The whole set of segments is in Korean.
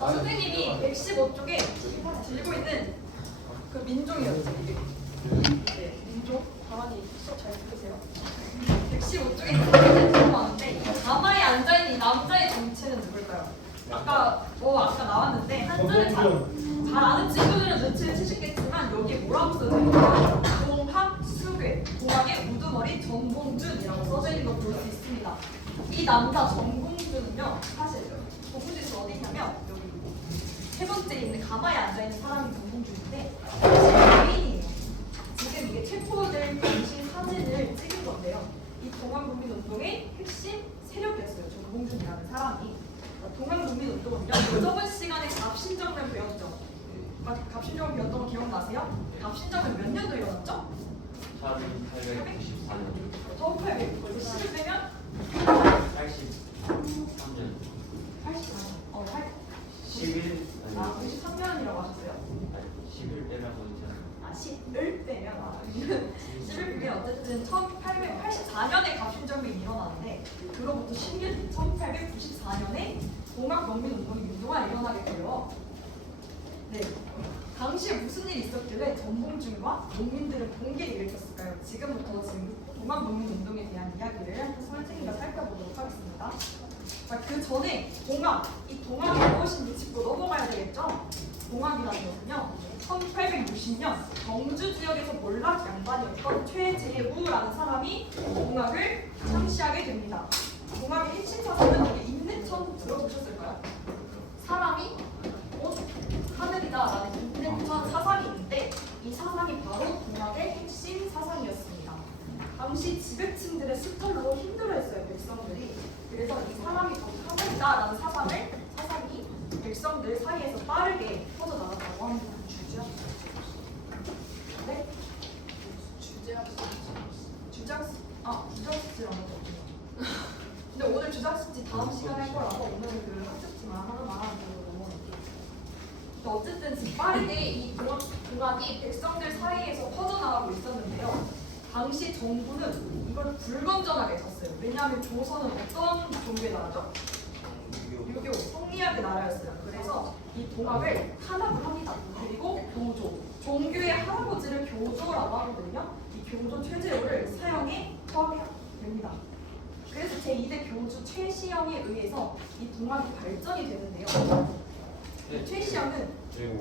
선생님이 115쪽에 들고 있는 그 민종이었죠. 네, 민종. 가만히 수업 잘 들으세요. 115쪽에 있는 들어봤는데 가만히 앉아있는 이 남자의 정체는 누굴까요? 아까 나왔는데 한자를 잘 아는 친구들은 눈치를 채셨겠지만 여기에 뭐라고 써져 있냐면 동학수괴, 동학의 우두머리 정봉준이라고 써져 있는 거 볼 수 있습니다. 이 남자 정봉준은요, 사실 정봉준이 어디 있냐면 여기 세 번째 있는 가마에 앉아 있는 사람이 정봉준인데 사실 개인이에요. 지금 이게 체포될 당시 사진을 찍은 건데요. 이 동학국민운동의 핵심 세력이었어요. 정봉준이라는 사람이. 동학국민운동은요, 저번 시간에 갑신정면 배웠죠. 갑신정면 배웠던 거 기억나세요? 갑신정면 몇 년도에 일어났죠? 1894년. 1800. 그래서 10을 빼면 83년. 84년. 11. 93년이라고 하셨어요? 11 빼면 10을 빼면 10을 빼면 어쨌든 1884년에 갑신정면이 일어나는데 그로부터 10년 뒤 1894년에 동학농민운동이 윤동화에 일어나게 돼요. 네. 당시에 무슨 일이 있었길래 정봉준과 농민들은 봉기를 일으켰을까요? 지금부터 동학농민운동에 대한 이야기를 선생님과 살펴보도록 하겠습니다. 자, 그 전에 이 동학이 무엇인지 짚고 넘어가야 되겠죠? 동학이라는 것은요, 1860년 경주 지역에서 몰락 양반이었던 최재우라는 사람이 동학을 창시하게 됩니다. 동학의 핵심 사상은 여기 인내천 들어보셨을까요? 사람이 곧 하늘이다라는 인내천 사상이 있는데 이 사상이 바로 동학의 핵심 사상이었습니다. 당시 지배층들의 수탈로 힘들어했어요, 백성들이. 그래서 이 사람이 곧 하늘이다라는 사상이 백성들 사이에서 빠르게 퍼져나갔다고 합니다. 네? 주작습지라는 거 없네요. 근데 오늘 주작습지 다음 시간에 할 거라서 오늘은 그 학습지만 하나만 넘어갈게요. 어쨌든 지금 빠르게 이 동학이 백성들 사이에서 퍼져나가고 있었는데요. 당시 정부는 이걸 불건전하게 쳤어요. 왜냐하면 조선은 어떤 종교의 나라죠? 유교, 성리학의 나라였어요. 그래서 이 동학을 탄압을 합니다. 그리고 교조, 종교의 할아버지를 교조라고 하거든요. 이 교조 최재우를 사형에 처하게 됩니다. 그래서 제2대 교주 최시영에 의해서 이 동학이 발전이 되는데요. 네. 최시영은 네.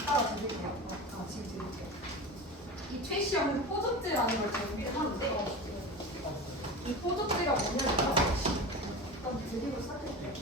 이따가 드릴게요. 지금 드릴게요. 이 최시영은 포적제라는 걸 정비를 하는데 이 포적제가 뭐냐면요. 일단 드림을 시작해볼게요.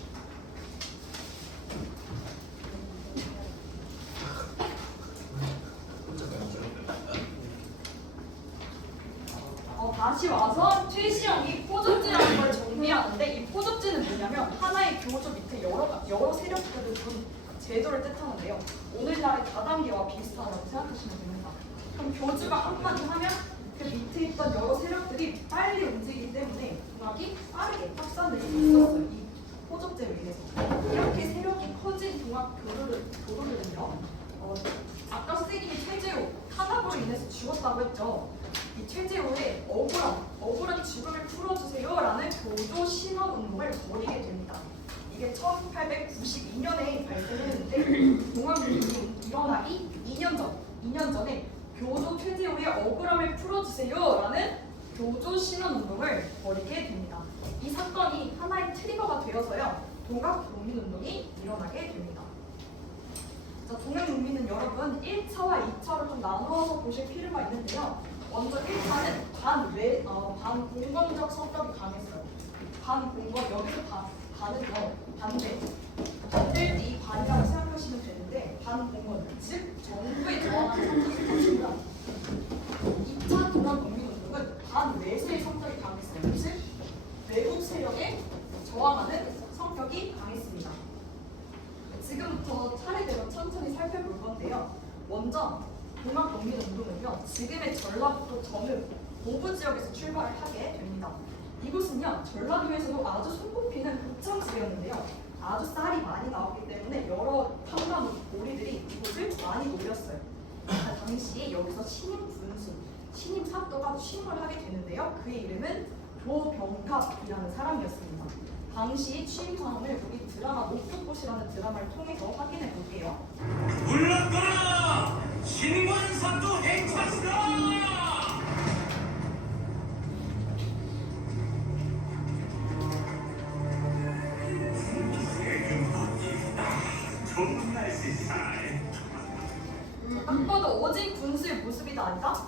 다시 와서 최시영이 포적제라는 걸 정리하는데 이 포적제는 뭐냐면 하나의 교조 밑에 여러 세력들을 둔 제도를 뜻하는데요. 오늘날의 다단계와 비슷하다고 생각하시면 됩니다. 그럼 교주가 한마디 하면 그 밑에 있던 여러 세력들이 빨리 움직이기 때문에 동학이 빠르게 확산될 수 있었어요. 이 포적제에 의해서. 이렇게 세력이 커진 동학 교도들은요. 아까 선생님이 최재우 탄압으로 인해서 죽었다고 했죠. 이 최재우의 억울한 죽음을 풀어주세요라는 교조 신원 운동을 벌이게 됩니다. 이게 1892년에 발생했는데 동학운동이 일어나기 2년 전에 교조 최재우의 억울함을 풀어주세요라는 교조 신원 운동을 벌이게 됩니다. 이 사건이 하나의 트리거가 되어서요 동학농민운동이 일어나게 됩니다. 자, 동학농민은 여러분 1차와 2차로 좀 나누어서 보실 필요가 있는데요. 먼저 1차는 반공건적 성격이 강했어요. 반공건, 여기서 반은요, 반대. 반대일 때 이 반이라고 생각하시면 되는데, 반공건, 즉 정부에 저항하는 성격이 강합니다. 2차 동학농민운동은 반외세의 성격이 강했어요. 즉 외국 세력에 저항하는 성격이 강했습니다. 지금부터 차례대로 천천히 살펴볼 건데요. 먼저 동학농민운동은요, 지금의 전라북도 전읍 동부 지역에서 출발을 하게 됩니다. 이곳은요, 전라도에서도 아주 손꼽히는 곡창지대였는데요. 아주 쌀이 많이 나왔기 때문에 여러 탐관 오리들이 이곳을 많이 노렸어요. 당시에 여기서 신임 군수, 신임 사또가 취임을 하게 되는데요. 그의 이름은 조병갑이라는 사람이었습니다. 당시 취임 상황을 우리 드라마 녹두꽃이라는 드라마를 통해서 확인해 볼게요. 물러거라! 신관사도 행차시다! 좋은 날씨 잘. 딱 봐도 어진 군수의 모습이다 아니다?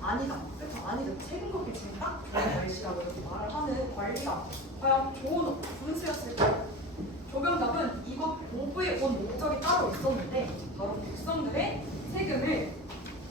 아니다. 그렇죠. 아니다. 최근 것이 지금 딱 그런 날씨라고 이렇게 말을 하는 관리가 과연 좋은 군수였을까요? 조병갑은 이곳 보부에 온 목적이 따로 있었는데 바로 백성들의 세금을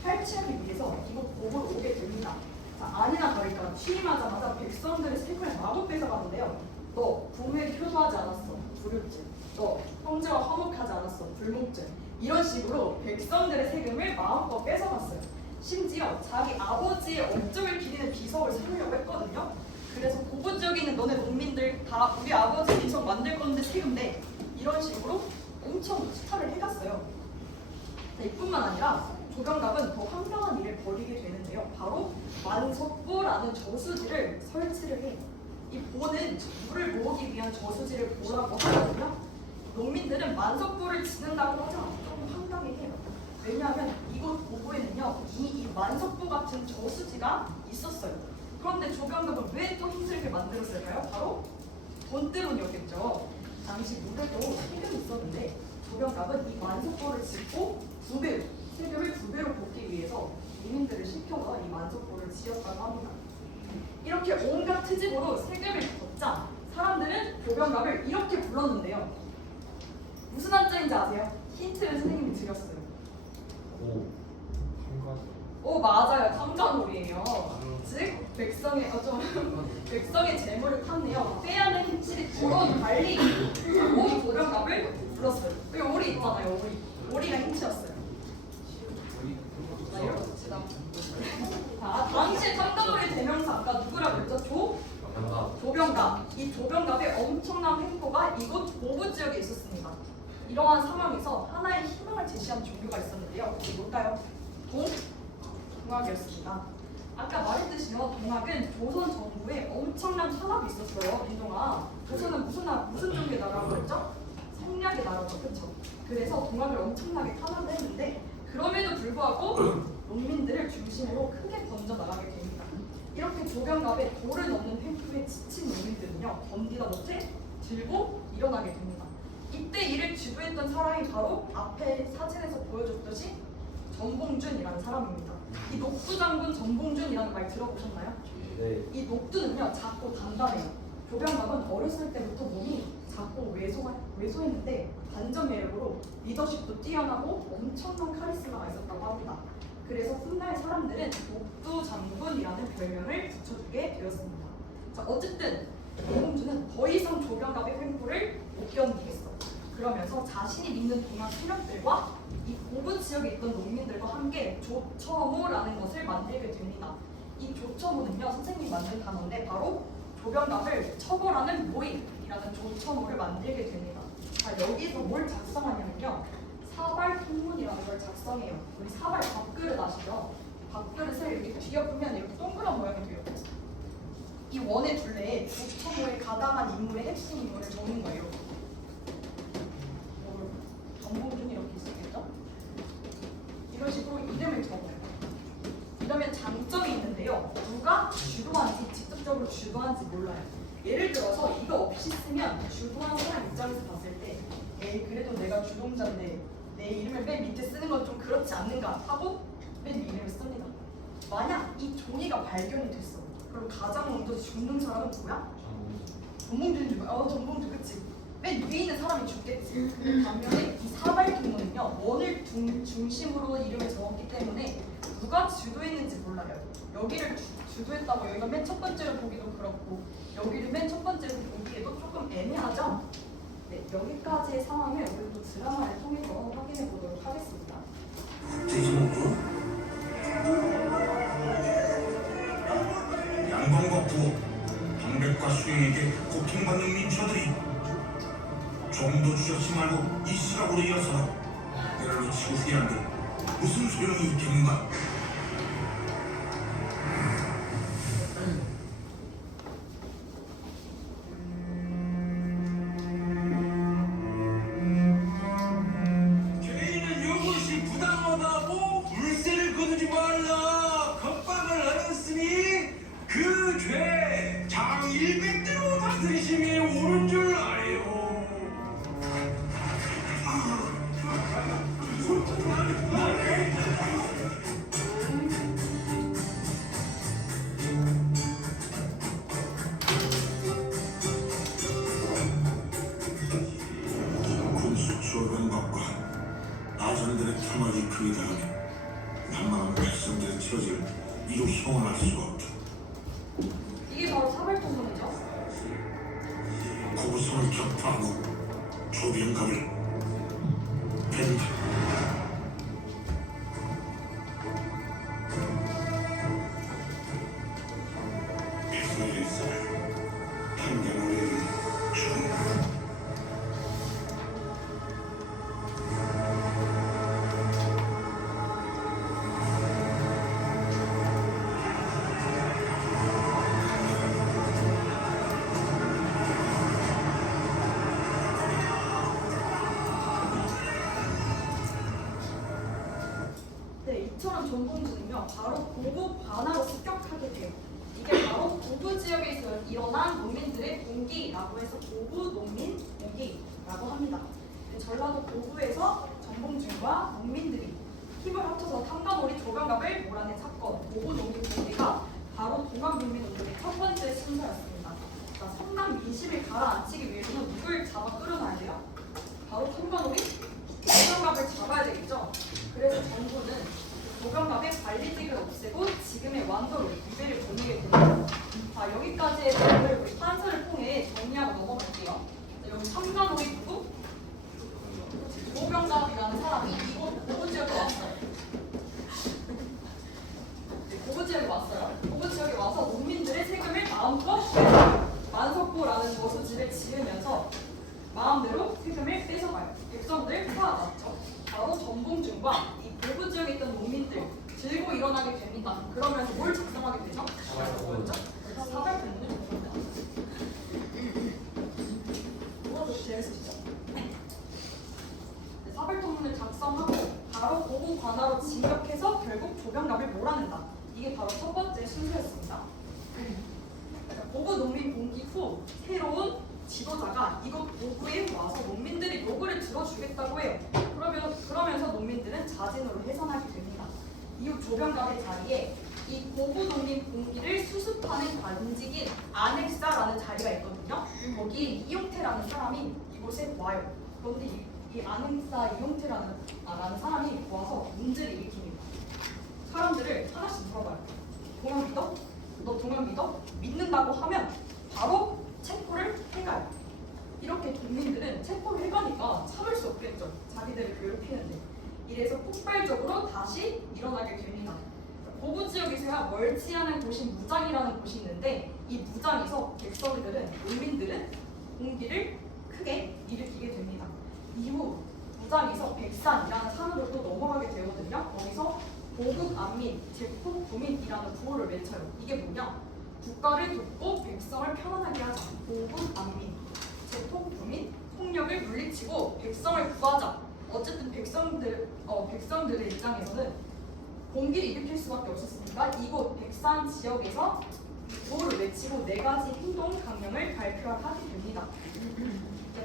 탈취하기 위해서 이곳 보부로 오게 됩니다. 자, 아니나 다를까 취임하자마자 백성들의 세금을 마구 뺏어가는데요. 너 부모에 효도하지 않았어. 불효죄. 너 형제와 화목하지 않았어. 불목죄. 이런 식으로 백성들의 세금을 마음껏 뺏어갔어요. 심지어 자기 아버지의 업적을 기리는 비석을 세우려고 했거든요. 그래서 보부 지역에 있는 너네 농민들 다 우리 아버지 비석 만들 건데 세금 내. 이런 식으로 엄청 수탈을 해갔어요. 이뿐만 아니라 조병갑은 더 황당한 일을 벌이게 되는데요. 바로 만석보라는 저수지를 설치를 해요. 이 보는 물을 모으기 위한 저수지를 보라고 하거든요. 농민들은 만석보를 짓는다고 하자 좀 황당해해요. 왜냐하면 이곳 보부에는요 이 만석보 같은 저수지가 있었어요. 그런데 조병갑은 왜 또 힘들게 만들었을까요? 바로 돈 때문이었겠죠. 당시 물에도 세금이 있었는데 조병갑은 이 만석보를 짓고 세금을 2배로 걷기 위해서 농민들을 시켜서 이 만석보를 지었다고 합니다. 이렇게 온갖 트집으로 세금을 걷자 사람들은 조병갑을 이렇게 불렀는데요. 무슨 한자인지 아세요? 힌트를 선생님이 드렸어요. 오 맞아요. 탐관오리예요. 즉 백성의 백성의 재물을 탔네요. 빼앗는 힘실이 두려운 관리 오 조병갑을 불렀어요. 여기 오리 있잖아요. 오리가 힌트였어요. 나 이렇게 봅시다. 자, 당시 탐관오리 대명사 아까 누구라고 했죠? 조병갑. 이 조병갑의 엄청난 횡포가 이곳 보부 지역에 있었습니다. 이러한 상황에서 하나의 희망을 제시한 종교가 있었는데요. 그게 뭘까요? 동학이었습니다. 아까 말했듯이요, 동학은 조선 정부에 엄청난 탄압이 있었어요. 민동아, 조선은 무슨 종교의 나라라고 했죠? 성략의 나라죠, 그렇죠? 그래서 동학을 엄청나게 탄압을 했는데 그럼에도 불구하고 농민들을 중심으로 크게 번져 나가게 됩니다. 이렇게 조병갑의 도를 넘는 횡포에 지친 농민들은요, 견디다 못해 들고 일어나게 됩니다. 이때 이를 주도했던 사람이 바로 앞에 사진에서 보여줬듯이 전봉준이라는 사람입니다. 이 녹두 장군 전봉준이라는 말 들어보셨나요? 네. 이 녹두는요 작고 단단해요. 조병갑은 어렸을 때부터 몸이 작고 왜소했는데 반전 매력으로 리더십도 뛰어나고 엄청난 카리스마가 있었다고 합니다. 그래서 훗날 사람들은 녹두 장군이라는 별명을 붙여주게 되었습니다. 자, 어쨌든 전봉준은 더 이상 조병갑의 횡포를 못 견디겠어. 그러면서 자신이 믿는 동학 세력들과 이 보부 지역에 있던 농민들과 함께 조처모라는 것을 만들게 됩니다. 이 조처모는요 선생님이 만든 단어인데 바로 조병갑을 처벌하는 모임이라는 조처모를 만들게 됩니다. 자, 여기서 뭘 작성하냐면요 사발통문이라는 걸 작성해요. 우리 사발 밥그릇 아시죠? 밥그릇을 이렇게 뒤엎으면 이렇게 동그란 모양이 돼요. 이 원의 둘레에 조처모에 가담한 인물의 핵심 인물을 적는 거예요. 전봉준이 이렇게 있었겠죠? 이런 식으로 이름을 적어요. 이러면 장점이 있는데요. 누가 주도한지 직접적으로 주도한지 몰라요. 예를 들어서 이거 없이 쓰면 주도한 사람 입장에서 봤을 때 에이 그래도 내가 주동자인데 내 이름을 맨 밑에 쓰는 건 좀 그렇지 않는가 하고 맨 이름을 씁니다. 만약 이 종이가 발견이 됐어. 그럼 가장 먼저 죽는 사람은 누구야? 전봉준이 죽어요. 전봉준 그치? 맨 위에 있는 사람이 죽겠지. 반면에 이 사발통문은요 원을 중심으로 이름을 적었기 때문에 누가 주도했는지 몰라요. 여기를 주도했다고 여기가 맨 첫 번째로 보기도 그렇고 여기를 맨 첫 번째로 보기에도 조금 애매하죠? 네, 여기까지의 상황을 우리 또 드라마를 통해서 확인해 보도록 하겠습니다. 양봉과 부호, 방백과 수행에게 고통받는 민초들이 좀도 주저치 말고 이 시각으로 일어서라. 내를 놓치고 후회한들 무슨 소용이 있겠는가? 그 죄 장일백대로 다스리심이 옳은 줄 알요. 군수 조변각과 아전들의 탄압이 크게 당하면 남만한 백성들의 처지를 이루 형언할 수가 없다. 이게 바로 사발통문이죠. 고부성을 격파하고 조변각을 벤다. 백성의 일사를 판단하는 중. 네, 이처럼 전봉주는요 바로 고부 관하로 습격하게 돼요. 이게 바로 고부 지역에서 일어난 농민들의 봉기라고 해서 고부 농민 봉기라고 합니다. 네, 전라도 고부에서 전봉준과 농민들이 힘을 합쳐서 탐관오리 조병갑을 몰아낸 사건 고부 농민 봉기가 바로 동학농민운동의 첫 번째 순서였습니다. 자, 성남 민심을 가라앉히기 위해서는 누굴 잡아 끌어놔야 돼요? 바로 탐관오리 조병갑을 잡아야 되겠죠. 그래서 정부는 조병갑의 관리직을 없애고 지금의 완도로 유배를 보내게 됩니다. 자, 여기까지의 내용을 우리 판서를 통해 정리하고 넘어갈게요. 자, 여기 탐관오리 누구? 조병갑이라는 사람이 이곳 고부 지역에 왔어요. 네, 고부 지역에 왔어요. 고부 지역에 와서 농민들의 세금을 마음껏 만석고라는 저수지를 지으면서 마음대로 세금을 뺏어가요. 백성들 화났죠. 바로 전봉준과 이 고부 지역에 있던 농민들 들고 일어나게 됩니다. 그러면서 뭘 작성하게 되죠? 뭐였죠? 사발통문을 작성합니다. 이것도 재밌으시죠? 사발통문을 작성하고 바로 고부 관하로 진격해서 결국 조병갑을 몰아낸다. 이게 바로 첫 번째 순서였습니다. 고부 농민 봉기 후 새로운 지도자가 이곳 고구에 와서 농민들이 요구를 들어주겠다고 해요. 그러면서 농민들은 자진으로 해산하게 됩니다. 이후 조병갑의 자리에 이 고구 농민 봉기를 수습하는 관직인 안핵사라는 자리가 있거든요. 거기에 이용태라는 사람이 이곳에 와요. 그런데 이 안핵사 이용태라는 사람이 와서 문제를 일으킵니다. 사람들을 하나씩 물어봐요. 동양 믿어? 너 동양 믿어? 믿는다고 하면 바로 체포를 해가요. 이렇게 농민들은 체포를 해가니까 참을 수 없겠죠. 자기들을 괴롭히는데. 이래서 폭발적으로 다시 일어나게 됩니다. 고부 지역에서야 멀지 않은 곳인 무장이라는 곳이 있는데 이 무장에서 백성들은 농민들은 공기를 크게 일으키게 됩니다. 이후 무장에서 백산이라는 산으로 또 넘어가게 되거든요. 거기서 보국안민, 제폭부민이라는 구호를 외쳐요. 이게 뭐냐? 국가를 돕고 백성을 편안하게 하자. 보국안민, 제폭부민, 폭력을 물리치고 백성을 구하자. 어쨌든 백성들의 입장에서는 공기를 일으킬 수밖에 없었으니까 이곳 백산 지역에서 구호를 외치고 4가지 행동 강령을 발표하게 됩니다.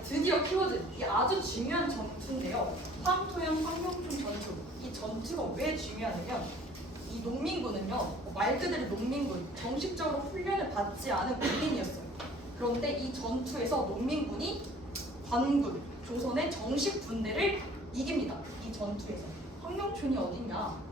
드디어 키워드, 이 아주 중요한 전투인데요. 황토현 황명춘 전투. 이 전투가 왜 중요하냐면 이 농민군은요, 말 그대로 농민군, 정식적으로 훈련을 받지 않은 군인이었어요. 그런데 이 전투에서 농민군이 관군, 조선의 정식 군대를 이깁니다. 이 전투에서. 황명춘이 어디냐?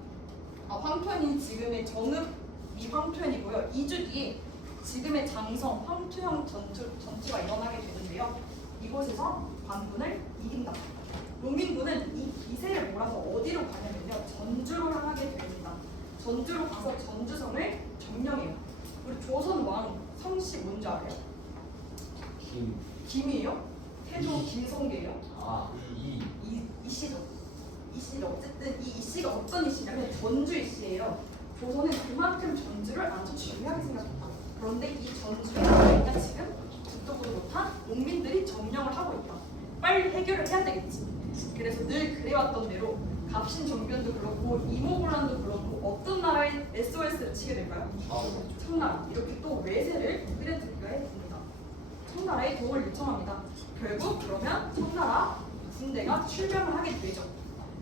황토현이 지금의 전읍이 황토현이고요. 2주 뒤에 지금의 장성 황토현 전투가 일어나게 되는데요. 이곳에서 관군을 이긴다. 농민군은 이 기세를 몰아서 어디로 가냐면요, 전주로 향하게 됩니다. 전주로 가서 전주성을 점령해요. 우리 조선 왕 성씨 뭔지 알아요? 김이에요? 태조 김성계예요? 이씨죠. 이씨죠. 어쨌든 이 이씨가 어떤 이씨냐면 전주 이씨예요. 조선은 그만큼 전주를 아주 중요하게 생각했다. 그런데 이 전주에 지금 듣도 보도 못한 농민들이 점령을 하고 있다. 빨리 해결을 해야 되겠지. 그래서 늘 그래왔던 대로 갑신정변도 그렇고 이모군란도 그렇고 어떤 나라에 SOS를 치게 될까요? 청나라. 이렇게 또 외세를 끓여들게 됩니다. 청나라의 도움을 요청합니다. 결국 그러면 청나라 군대가 출병을 하게 되죠.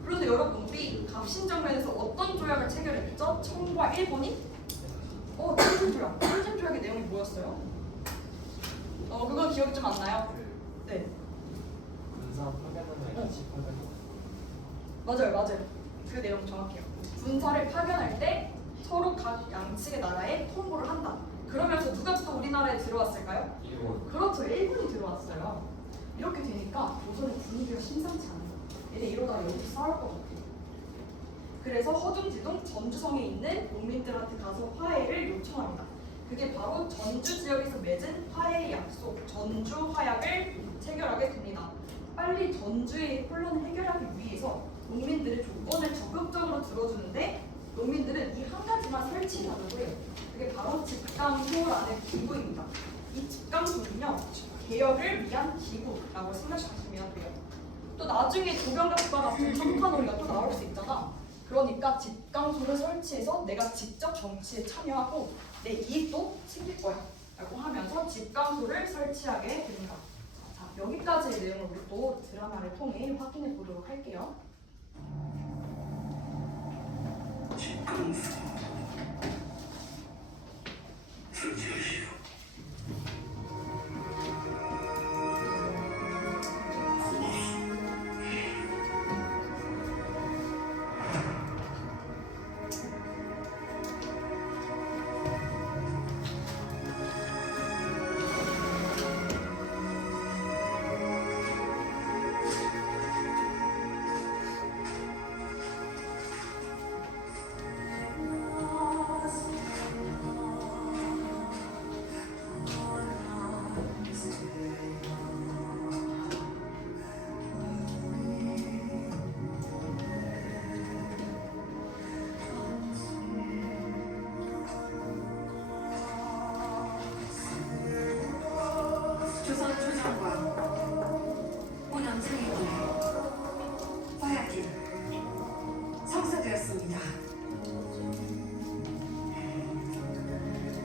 그런데 여러분 우리 갑신정변에서 어떤 조약을 체결했죠? 청과 일본이? 꿀잼 조약. 꿀잼 조약의 내용이 뭐였어요? 그거 기억이 좀 안 나요? 네. 군사 파견하면 같이 파견. 맞아요. 그 내용 정확해요. 군사를 파견할 때 서로 각 양측의 나라에 통보를 한다. 그러면서 누가 또 우리나라에 들어왔을까요? 일본. 그렇죠. 일본이 들어왔어요. 이렇게 되니까 조선의 분위기가 심상치 않아요. 얘네 이러다가 여기서 싸울 것 같아요. 그래서 허둥지둥 전주성에 있는 농민들한테 가서 화해를 요청합니다. 그게 바로 전주 지역에서 맺은 화해의 약속, 전주 화약을 체결하게 됩니다. 빨리 전주의 혼란을 해결하기 위해서 농민들의 조건을 적극적으로 들어주는데 농민들은 이 한 가지만 설치하려고 해요. 그게 바로 집강소라는 기구입니다. 이 집강소는요, 개혁을 위한 기구라고 생각하시면 돼요. 또 나중에 조병갑과 같은 청파놀이가 또 나올 수 있잖아. 그러니까 집강소를 설치해서 내가 직접 정치에 참여하고 내 이익도 챙길 거야 라고 하면서 집강소를 설치하게 됩니다. 자, 여기까지의 내용을 우리 또 드라마를 통해 확인해 보도록 할게요. 집강수 설치하시오. 조선 조정과 오남 상해군 화약이 성사되었습니다.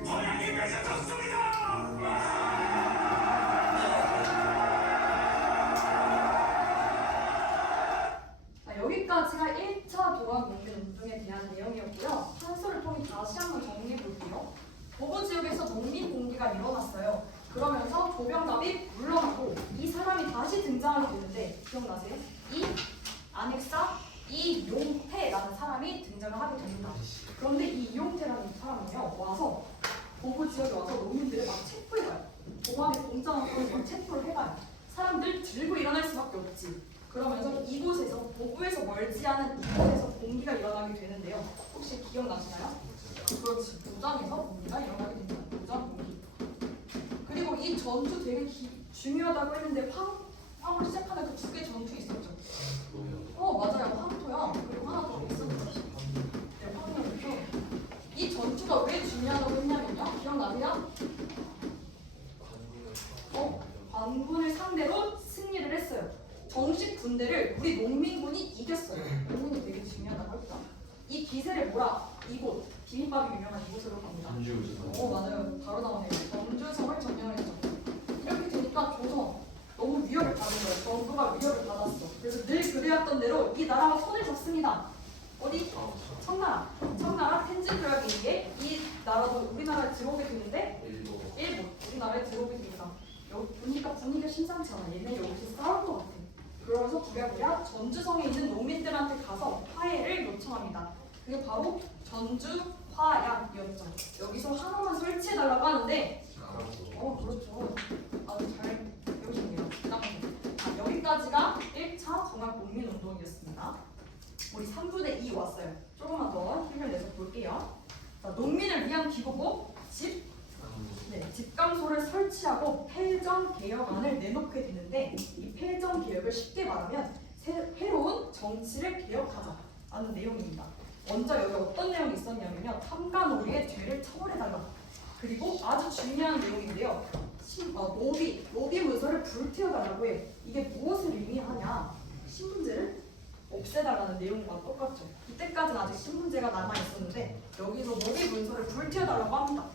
화양이 맺어졌습니다. 자, 여기까지가 1차 동학농민운동에 대한 내용이었고요. 한서를 통해 다시 한번 정리해 볼게요. 도부 지역에서 농민 공기가 일어났어요. 그러면서 조병답이 물러나고 이 사람이 다시 등장하게 되는데 기억나세요? 이 안익사 이용태라는 사람이 등장을 하게 됩니다. 그런데 이 이용태라는 사람은요 와서 도부 지역에 와서 농민들을 막 체포해가요. 공항에 공장을 막 체포를 해가요. 사람들 들고 일어날 수밖에 없지. 그러면서 이곳에서 도부에서 멀지 않은 이곳에서 공기가 일어나게 되는데요. 혹시 기억나시나요? 그렇지. 도장에서 공기가 일어나게 됩니다. 도장 공기. 그리고 이 전투 되게 중요하다고 했는데 황을 시작하는 그 두 개 전투 있었죠. 맞아요. 황토야. 그리고 하나 더 있었죠. 네, 황이었죠. 이 전투가 왜 중요하다고 했냐면요. 기억나세요? 관군을 상대로 승리를 했어요. 정식 군대를 우리 농민군이 이겼어요. 농민이 되게 중요하다고 했죠. 이 기세를 뭐라? 이곳 비빔밥이 유명한 이곳으로 갑니다. 전주. 맞아요. 바로 나오네요. 전주성을 점령을 했죠. 이렇게 되니까 조선 너무 위협을 받은 거예요. 정부가 위협을 받았어. 그래서 늘 그래왔던 대로 이 나라가 손을 잡습니다. 어디? 청나라 텐진 조약에 의해 이 나라도 우리나라에 들어오게 되는데 일본 우리나라에 들어오게 됩니다. 여기 보니까 분위기가 심상치 않아. 얘네 여기서 싸울 것 같아. 그러면서 부랴부랴 전주성에 있는 농민들한테 가서 화해를 요청합니다. 그게 바로 전주 화약이었죠. 여기서 하나만 설치해달라고 하는데 그렇죠. 아주 잘 배우셨네요. 여기까지가 1차 종합농민운동이었습니다. 우리 3분의 2 왔어요. 조금만 더 힘을 내서 볼게요. 자, 농민을 위한 기구고 집강소를 설치하고 폐정 개혁안을 내놓게 되는데 이 폐정 개혁을 쉽게 말하면 새로운 정치를 개혁하자라는 내용입니다. 먼저 여기 어떤 내용이 있었냐면요. 탐관오리의 죄를 처벌해달라. 그리고 아주 중요한 내용인데요. 노비 문서를 불태워달라고 해. 이게 무엇을 의미하냐? 신문제를 없애달라는 내용과 똑같죠. 이때까지는 아직 신문제가 남아 있었는데 여기서 노비 문서를 불태워달라고 합니다.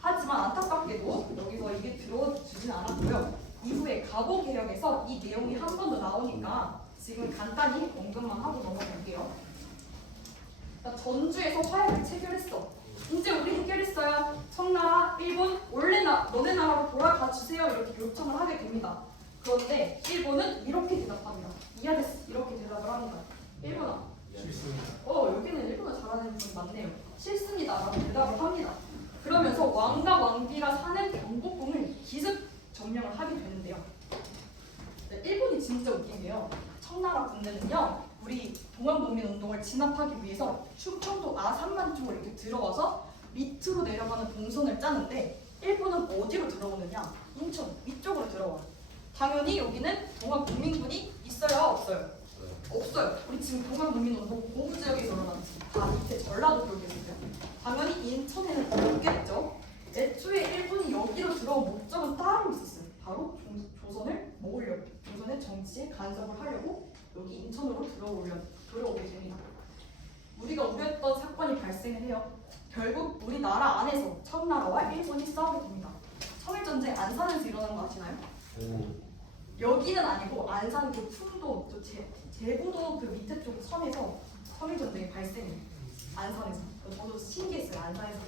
하지만 안타깝게도 여기서 이게 들어주진 않았고요. 이후에 가보 개혁에서 이 내용이 한 번 더 나오니까 지금 간단히 언급만 하고 넘어갈게요. 전주에서 화약을 체결했어. 이제 우리 해결했어요. 청나라, 일본, 원래 너네 나라로 돌아가 주세요. 이렇게 요청을 하게 됩니다. 그런데 일본은 이렇게 대답합니다. 이해됐어. 이렇게 대답을 합니다. 일본아. 실수입니다. 여기는 일본어 잘하는 분 많네요. 싫습니다. 라고 대답을 합니다. 그러면서 왕과 왕비가 사는 경복궁을 기습 점령을 하게 되는데요. 일본이 진짜 웃긴 게요. 청나라 군대는요, 우리 동학농민운동을 진압하기 위해서 충청도 아산만 쪽으로 이렇게 들어와서 밑으로 내려가는 동선을 짜는데 일본은 어디로 들어오느냐? 인천 위쪽으로 들어와요. 당연히 여기는 동학농민군이 있어요, 없어요? 없어요. 우리 지금 동학농민운동 고부 지역에 일어났지. 다 밑에 전라도 쪽에 있어요. 당연히 인천에는 없겠죠. 애초에 일본이 여기로 들어온 목적은 따로 있었어요. 바로 조선을 먹으려고, 조선의 정치에 간섭을 하려고 여기 인천으로 들어오게 됩니다. 우리가 우려했던 사건이 발생을 해요. 결국 우리나라 안에서 청나라와 일본이 싸우게 됩니다. 청일전쟁 안산에서 일어난 거 아시나요? 여기는 아니고 안산 그 풍도, 또 제부도 그 밑에 쪽 섬에서 청일전쟁이 발생해요. 안산에서. 저도 신기했어요. 안산에서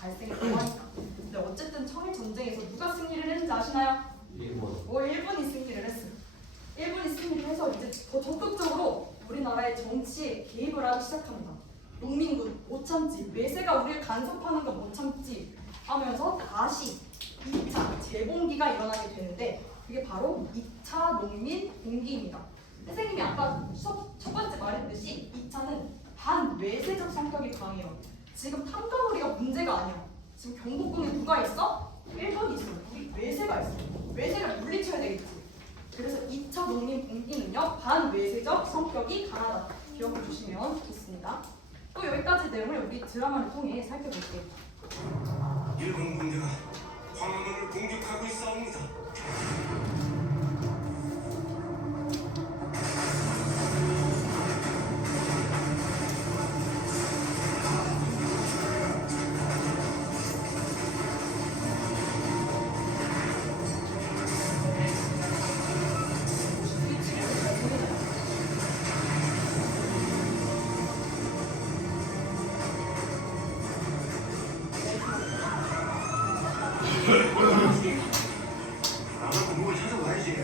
발생했다고 하니까. 근데 어쨌든 청일전쟁에서 누가 승리를 했는지 아시나요? 일본이 승리를 했어요. 일본이 승리를 해서 이제 더 적극적으로 우리나라의 정치에 개입을 하기 시작합니다. 농민군 못 참지, 외세가 우리를 간섭하는 거 못 참지 하면서 다시 2차 재봉기가 일어나게 되는데 그게 바로 2차 농민 봉기입니다. 선생님이 아까 첫 번째 말했듯이 2차는 반외세적 성격이 강해요. 지금 탐관오리가 문제가 아니야. 지금 경복궁에 누가 있어? 일본이 있어. 우리 외세가 있어. 외세를 물리쳐야 되겠지. 그래서 2차 농민 봉기는요, 반외세적 성격이 강하다. 기억해 주시면 좋겠습니다. 또 여기까지 내용을 우리 드라마를 통해 살펴볼게요. 일본 군대가 광화문을 공격하고 있사옵니다. 나만 공부를 찾아와야지.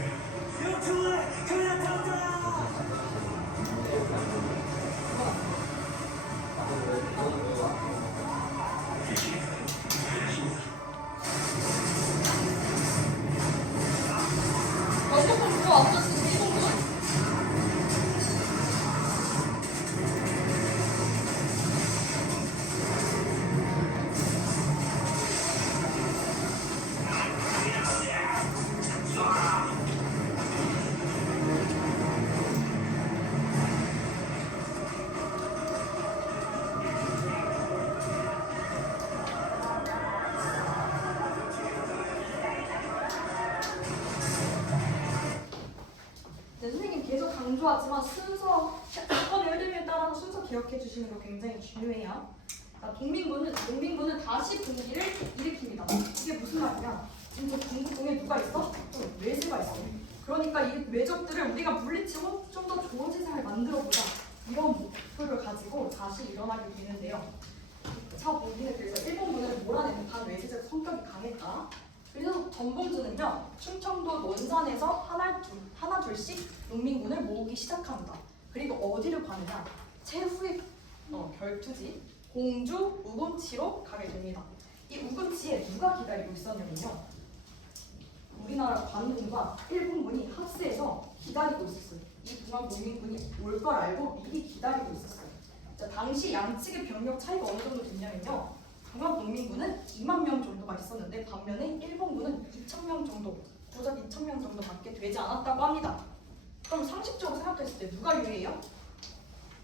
경복궁 들어왔어, 지금 일본군. 네, 선생님 계속 강조하지만 순서, 사건의 흐름에 따라서 순서 기억해 주시는 거 굉장히 중요해요. 농민군은 다시 분기를 일으킵니다. 이게 무슨 말이냐? 지금 저 경복궁에 누가 있어? 외세가 있어. 그러니까 이 외적들을 우리가 물리치고 좀 더 좋은 세상을 만들어보자. 이런 목표를 가지고 다시 일어나게 되는데요. 차 분기는 그래서 일본군을 몰아내는 반외세적 성격이 강했다. 그래서 전봉주는요, 충청도 논산에서 하나 둘씩 농민군을 모으기 시작합니다. 그리고 어디를 가느냐? 최후의 결투지 공주 우금치로 가게 됩니다. 이 우금치에 누가 기다리고 있었냐면요, 우리나라 관군과 일본군이 합세해서 기다리고 있었어요. 이 중앙 농민군이 올 걸 알고 미리 기다리고 있었어요. 자, 당시 양측의 병력 차이가 어느 정도 됐냐면요, 중앙 농민군은 2만 명 정도가 있었는데 반면에 일본군은 2,000명 정도, 고작 2,000명 정도밖에 되지 않았다고 합니다. 그럼 상식적으로 생각했을 때 누가 유리해요?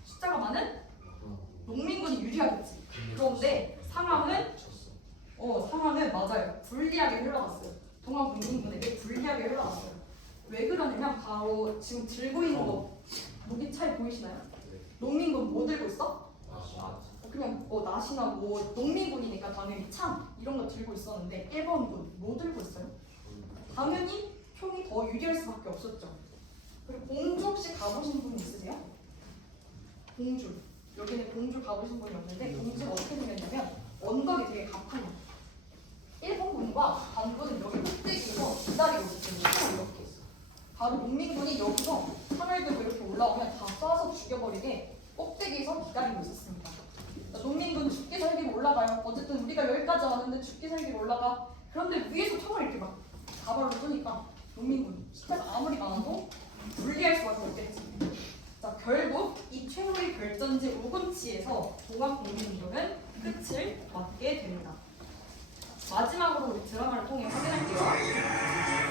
숫자가 많은 농민군이 유리하겠지. 그런데 상황은 맞아요. 불리하게 흘러갔어요. 동학농민군에게 불리하게 흘러갔어요. 왜 그러냐면 바로 지금 들고 있는 거 무기 차이 보이시나요? 농민군 뭐 들고 있어? 그냥 낫이나 뭐 농민군이니까 당연히 창 이런 거 들고 있었는데 1번군 뭐 들고 있어요? 당연히 총이 더 유리할 수밖에 없었죠. 그리고 공주 혹시 가보신 분 있으세요? 공주 여기는 공주 가보신 분이 없는데 공주가 어떻게 생겼냐면 언덕이 되게 가파요. 1번군과 반군은 여기 꼭대기에서 기다리고 있었어요. 이렇게 바로 농민군이 여기서 창을 들고 이렇게 올라오면 다 쏴서 죽여버리게 꼭대기에서 기다리고 있었습니다. 농민군 죽기 살기로 올라가요. 어쨌든 우리가 여기까지 왔는데 죽기 살기로 올라가. 그런데 위에서 총을 이렇게 막 가발로 쏘니까 농민군 숫자가 아무리 많아도 분리할 수밖에 없겠지. 자, 결국 이 최후의 결전지 우금치에서 동학농민군은 끝을 맞게 됩니다. 마지막으로 우리 드라마를 통해 확인할게요.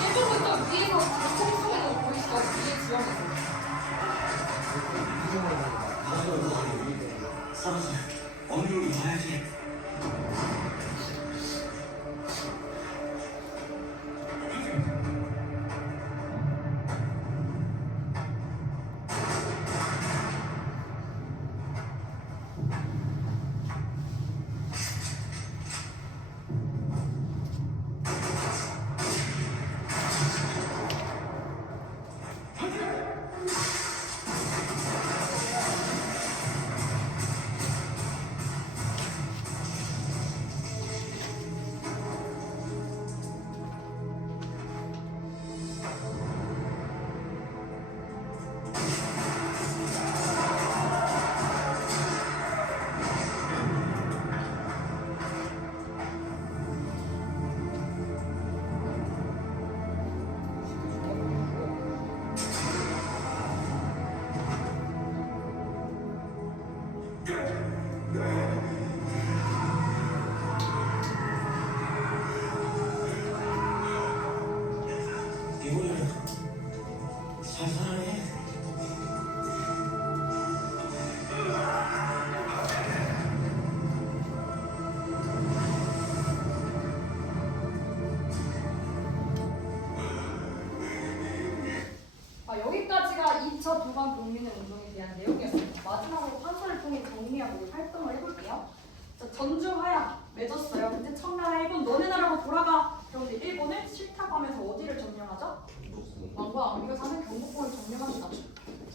일본부터 위에서 총소리가 보이시죠? 위에 지형에서. 사라져. 어디로 가야지. 이번에는 살살하네. 여기까지가 2차 동학농민운동에 대한 내용이었습니다. 마지막으로 판서를 통해 정리하고 활동을 해볼게요. 자, 전주 화약 맺었어요. 근데 청나라 일본 너네 나라로 돌아가. 그런데 일본을 싫다고 하면서 어디를 점령하죠? 왕과 왕비가 사는 경복궁을 점령합니다.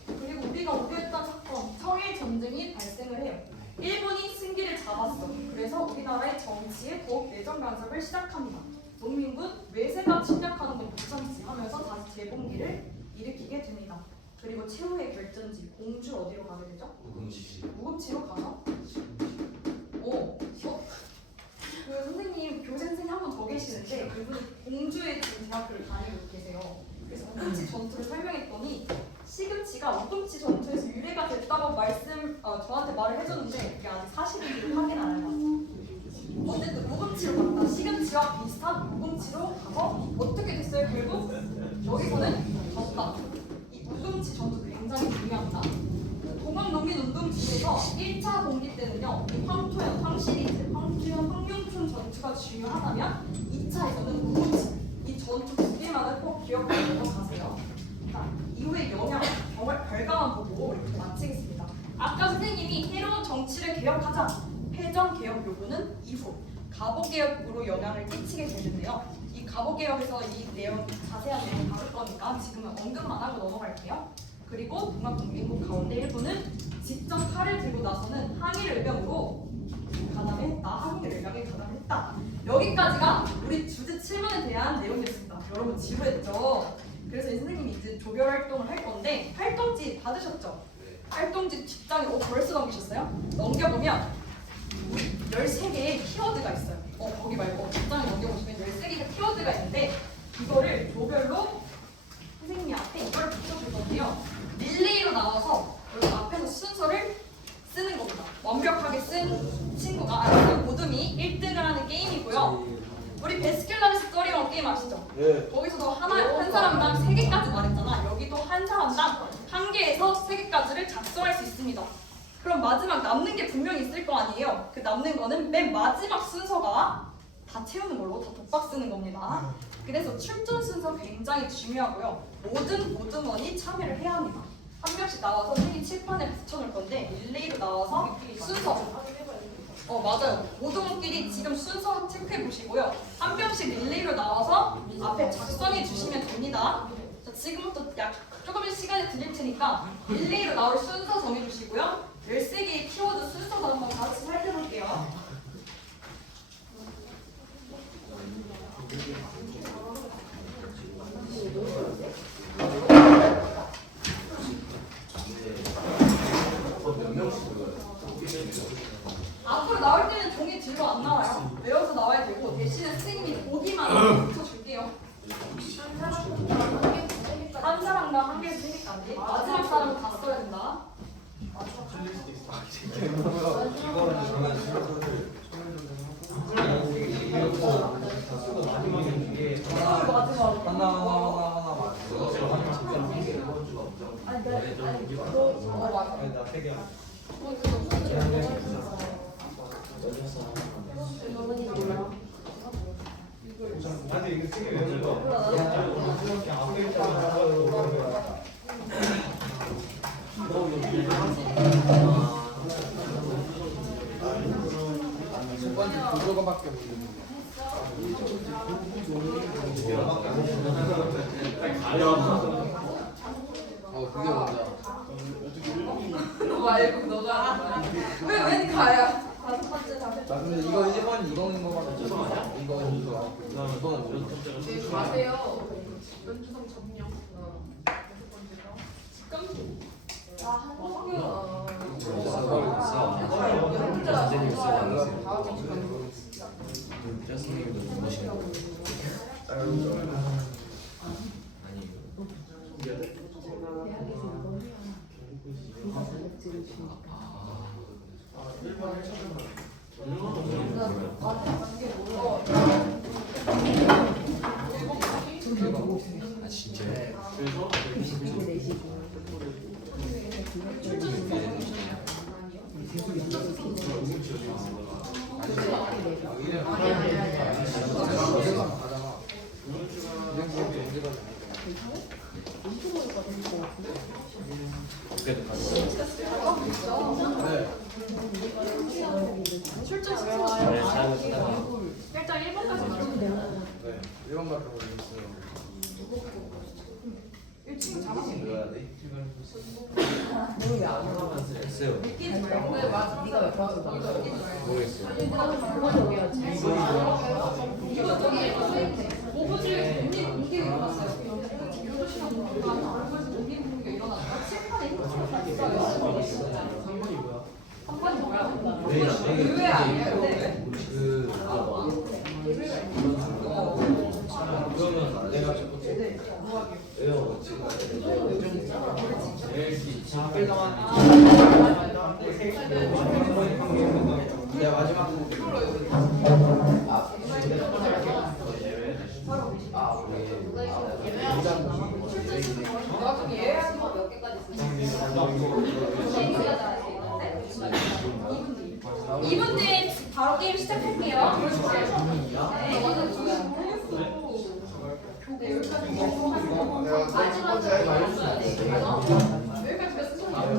그리고 우리가 우려했던 사건 청일 전쟁이 발생을 해요. 일본이 승기를 잡았어. 그래서 우리나라의 정치에 더욱 내정 간섭을 시작합니다. 농민군 외세가 침략하는 건 못 참지 하면서 다시 재봉기를 일으키게 됩니다. 그리고 최후의 결전지 공주 어디로 가게 되죠? 우금치로 가죠. 그 선생님 교생 선생님 한 분 더 계시는데 그분이 공주의 지금 대학교를 다니고 계세요. 그래서 우금치 전투를 설명했더니 시금치가 우금치 전투에서 유래가 됐다고 저한테 말을 해줬는데 그게 아직 사실인지 확인 안 해봤어요. 어쨌든 우금치로 갔다. 시금치와 비슷한 우금치로 가서 어떻게 됐어요? 결국 여기서는 졌다. 이 우금치 전투 굉장히 중요합니다. 동학농민운동지에서 1차 동기 때는요, 이 황토현, 황시리즈, 황주현, 황룡춘 전투가 중요하다면 2차에서는 우금치, 이 전투 두 개만을 꼭 기억하고 가세요. 자, 이후의 영향, 정말 별가만 보고 이렇게 마치겠습니다. 아까 선생님이 새로운 정치를 개혁하자, 패전개혁 요구는 이후 갑오개혁으로 영향을 끼치게 되는데요. 이 갑오개혁에서 이 내용, 자세한 내용 다룰 거니까 지금은 언급만 하고 넘어갈게요. 그리고 동학농민국 가운데 일부는 직접 칼을 들고 나서는 항일 의병으로 가담했다. 항일 의병에 가담했다. 여기까지가 우리 주제 7문에 대한 내용이었습니다. 여러분 지루했죠? 그래서 이 선생님이 이제 조별 활동을 할 건데 활동지 받으셨죠? 활동지 뒷장에 벌써 넘기셨어요? 넘겨보면 13개의 13개의 키워드가 있어요. 거기 말고 뒷장에 넘겨보시면 13개의 키워드가 있는데 이거를 조별로 선생님이 앞에 이걸 붙여줄 건데요. 릴레이로 나와서 여기 앞에서 순서를 쓰는 겁니다. 완벽하게 쓴 친구가 모둠이 1등을 하는 게임이고요. 우리 베스큘라미스 스토리원 게임 아시죠? 네. 거기서도 한 사람당 3개까지 말했잖아. 여기도 한 사람당 1개에서 3개까지를 작성할 수 있습니다. 그럼 마지막 남는 게 분명히 있을 거 아니에요? 그 남는 거는 맨 마지막 순서가 다 채우는 걸로 다 독박 쓰는 겁니다. 그래서 출전 순서 굉장히 중요하고요. 모든 모둠원이 참여를 해야 합니다. 한 명씩 나와서 생긴 칠판에 붙여놓을 건데 릴레이로 나와서 순서 맞아요. 모둠원끼리 지금 순서 체크해 보시고요. 한 명씩 릴레이로 나와서 앞에 작성해 주시면 됩니다. 자, 지금부터 조금의 시간을 드릴 테니까 릴레이로 나올 순서 정해주시고요. 13개의 키워드 순서도 한번 같이 살펴볼게요. 앞으로 나올 때는 종이 뒤로 안 나와요. 외워서 나와야 되고 대신에 선생님이 보기만 붙여줄게요. 한 사람당 한 개씩 세개까지. 마지막 사람은 다 써야 된다. 그거밖에 모르는 그게 뭔가 너 말고 너가 하는 거야. 왜 가야? 다섯 번째 나 근데 이거 1번이 이거인 거밖에 없어. 이거는 모르겠어. 가세요. 연주성 점령. 선생님이 쓰고 안 하세요. 선생님도 주무시는 아 진짜요? 출전 순서 일단 1번까지 들어보세요. 1번밖에 모르겠어요. 1층 잡았어요. 했어요. 모르겠어요. 이거 저기 오브질 공기 일어났어요. 공기가 일어났다. 칠판에 힌트가 있어요. 한 번이 뭐야? 의외 아니야? 근데 그러면 내가 이분 뒤에 바로 게임 시작할게요. 네, 여기까지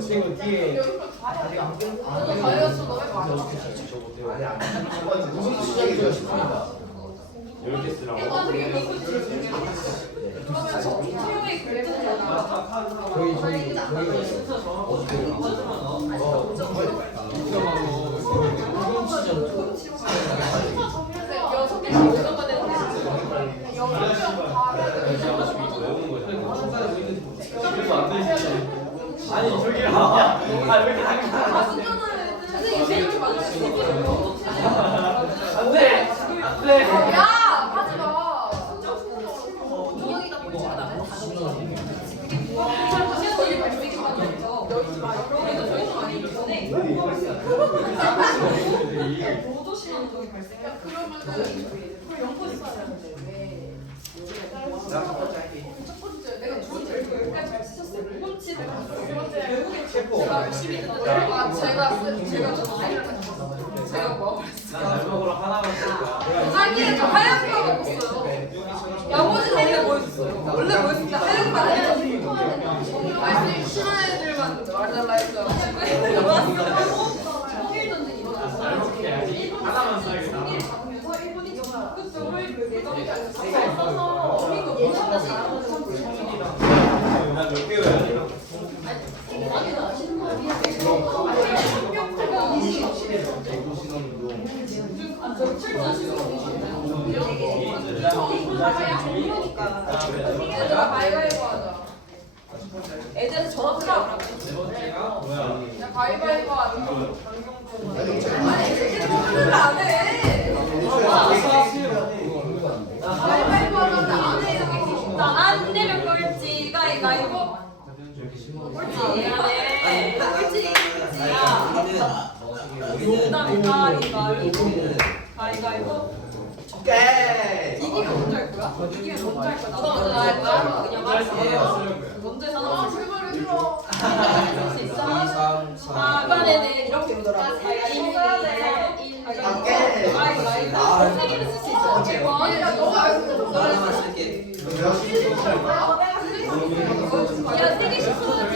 지금 뒤에 무슨 시작이 싶습니다. 10개 쓰라고. 그러면 저 수요일 결정되잖아. 저희 아니 저기요. 아 왜 이렇게 선생님 제일 맞을 수 있는 보조 신호 운동이 발생해요. 그러면 연포지 써야 되는데 왜? 내가 첫 번째 할게. 첫 번째 내가 두 번째 이거 여기까지 잘 쓰셨어요. 두 번째 내가 두 번째 결국에 체포. 제가 열심히 듣는데 제가 저 아이를 제가 뭐 난 날먹으로 하나만 쓸 거야. 자기는 저 하얀 거 먹었어요. 나머지는 원래 보여줬어요. 원래 보여줬는데 하얀 거 아니에요. 말씀 싫어하는 애들만 말달라 했어요. 통일 전쟁이 일어났어요. 하나만 써야겠다. 통일 잡으면서 일본이 적극적으로 그 내정까지 써서 주민도 모두가 잘하는 난몇 개월이야 지금? 얘들아 가위바위보 하자. 애들한테 전화 드려. 네 번째가 뭐야? 그냥 가위바위보 하자. 아니 애들은 안 해. 가위바위보 하자. 안 해요. 안 내면 꼴찌 가위바위보. 꼴찌 네. 꼴찌 꼴찌야. 그다음에 가위바위보. 가위바위보. 오케이. 이기면 먼저 할 거야? 이기면 먼저 할 거야? 나도 먼저 할 거야? 그냥 말해. 먼저 해서 출발을 들어. 할수 있어. 2, 3, 4. 이번에는 이렇게 오더라고. 가위바위보. 가위바위보. 세 개를 쓸 수 있어. 제발. 하나만 쓸게. 야, 세 개씩 써야지.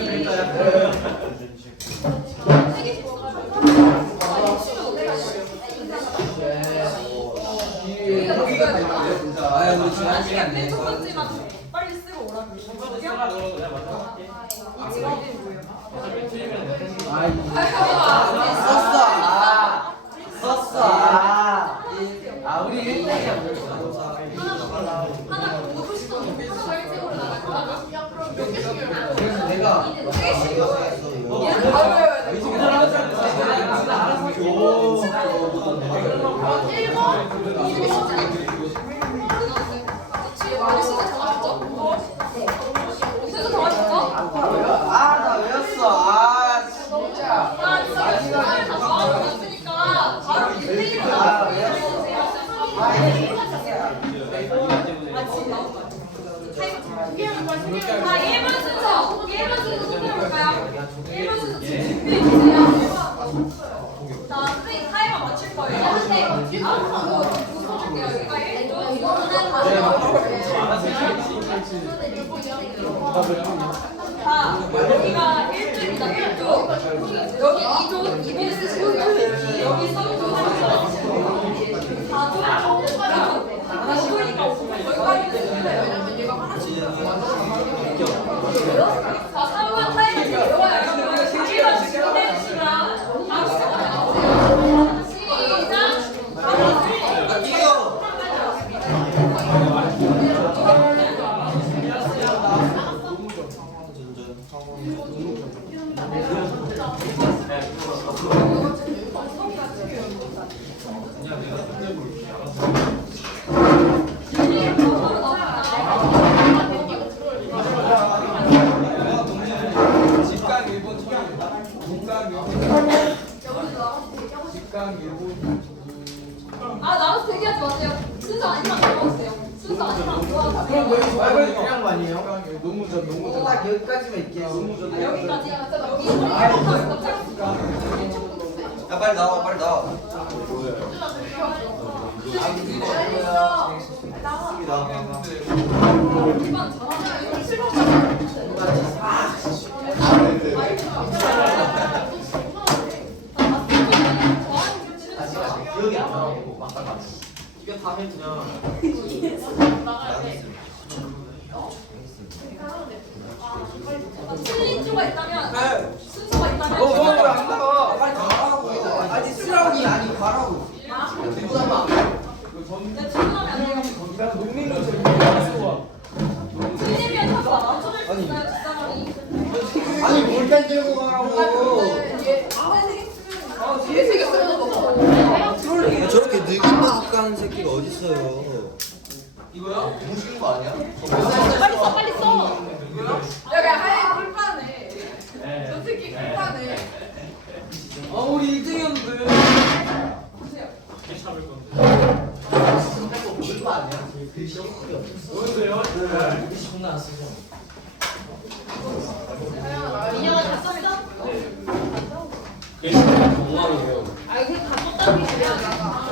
세 개씩 아유, 우리 지난 시간 맨 내. 첫 번째만 빨리 쓰고 오라고. 손가락 써라 그러고 내가 먼저 할게. 이 직업이 뭐예요? 어차피 틀리면 썼어. 우리 1등이야. 하나 공부 시도 하나 일찍으로 나갈 거야? 몇 개씩 해요? 그래서 내가 세 개씩. 이거 얘는 다 외워야 돼. 나 외웠어. 진짜. 타이머 맞출 거예요. 자, 여기가 1조입니다. 1조. 여기 2조, 2조 쓰시고 여기 3조, 4조, 2조. 2조니까 5조. 여기까지는 쓰세요. 왜냐면 얘가 하나씩. 자, 3번 타이머 들어가요. 1번 준비해주시면 나가서 대기하지 마세요. 순서 아니면 안 들어가세요. 순서 아니면 안 들어가세요. 그럼 왜 그냥 거 아니에요? 농무전. 딱 여기까지만 있게. 여기까지. 여기 소리가 야, 빨리 나와, 빨리 나와. 이번 전화는 7번 기억이 안 나고 막 이거 다 해 그냥. 틀린 조가 있다면 순서가 있다면 안 나가? 빨리 가라고. 아니 쓰라고 아니 가라고. 내 질문하면 안 돼요. 틀리면 하고 맞춰줄 수 있어요, 뒷사람이. 아니 뭘단 들고 가라고. 뒤에 세개 쓰는 거 저렇게 늙은다고 까는 새끼가 어딨어요. 이거요? 무식인 거 아니야? 빨리 써, 빨리 써. 여기 하얘 꿀파네. 저 새끼 꿀파네. 우리 1등이었는데. 보세요. 잡을 건데. 이거 아니야? 글씨 보여주세요. 글씨 존나 안 쓰죠. 민영아 답답이다. 글씨가 엉망이에요. 아 이거 다 썼다는 게 그래야 나가.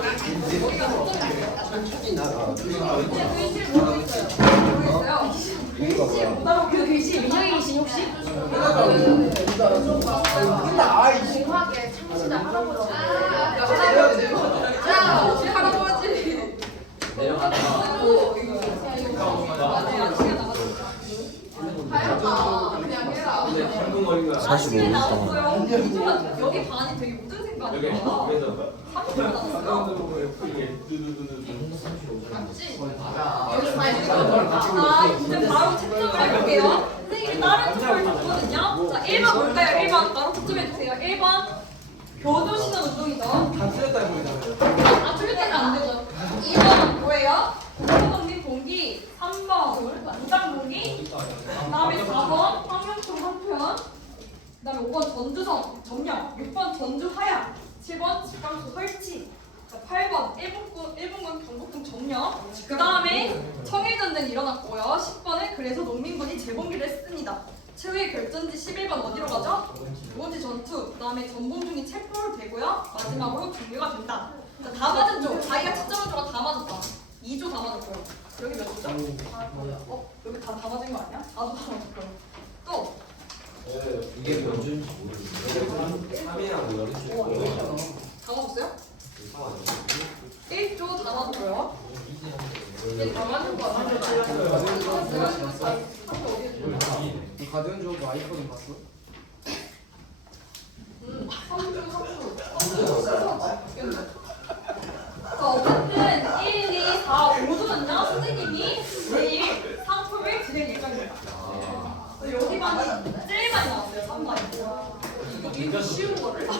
천천히 나가. 글씨 모르겠어요. 모르겠어요. 글씨 못 알아. 그 글씨 민영이 글씨 혹시? 근데 아이씨. 공하게 참시다 할아버지. 야 우리 할아버지. 내려간다. 그냥 해라. 근데 방금 어린 거야. 45분 동안. 나왔어요. 이주가 여기 반이 되게 묻은 여기 색깔이야. 여기서 30분 나왔어. 이게 두두두두. 맞지? 맞아. 자, 이제 바로 채점을 해볼게요. 선생님이 다른 투표를 줬거든요. 자, 1번 볼까요? 1번 바로 채점해주세요. 1번 교조신호 운동이죠. 다 틀렸다 보이잖아요. 아, 틀릴 때는 안 되죠. 2번 뭐예요? 공기 공기. 3번 무장 공기. 그다음에 4번 황명총 한편. 그다음에 5번 전주성 점령. 6번 전주 하양. 7번 직감수 설치. 8번 일본군 경복궁 점령. 그 다음에 청일전쟁이 일어났고요. 10번은 그래서 농민군이 재봉기를 했습니다. 최후의 결전지 11번 어디로 가죠? 오원지 전투. 그 다음에 전봉중이 체포를 되고요. 마지막으로 종료가 된다. 자, 다 맞은 쪽. 자기가 채점한 쪽가 다 맞았다. 2조 다 맞았고요. 여기 몇 조죠? 여기 다 맞은 거 아니야? 나도 다 맞았고요. 또 이게 뭔지인지 모르겠는데. 3이랑 다 맞았어요? 1조 다 맞았고요. 이제 다 맞은 거 같아요. 가디언 조브 아이폰 봤어? 3조. 자, 어쨌든 1, 2, 4, 5조는요 선생님이 내일 상품을 드릴 예정입니다. 여기 반이 제일 많이 나왔어요. 3반이. 이거 쉬운 거를. 다른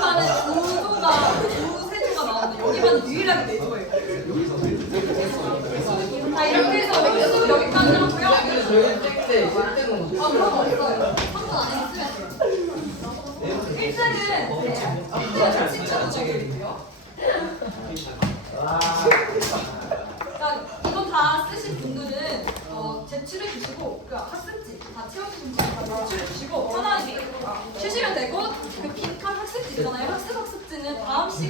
반은 2조가 2-3조가 나왔는데 여기 반은 유일하게 4조예요. 자, 이렇게 해서 획득 여기까지 하고요. 아, 그런 거 없어요. 3분 안에 했으면 돼요. 1등은 진짜로 적용이고요. 자, 이거 다 쓰신 분들은 제출해 주시고 그 학습지 다 채워주신 분들 다 제출해 주시고 편하게 쉬시면 되고 그 빈칸 학습지 있잖아요. 학습지는 다음 시간에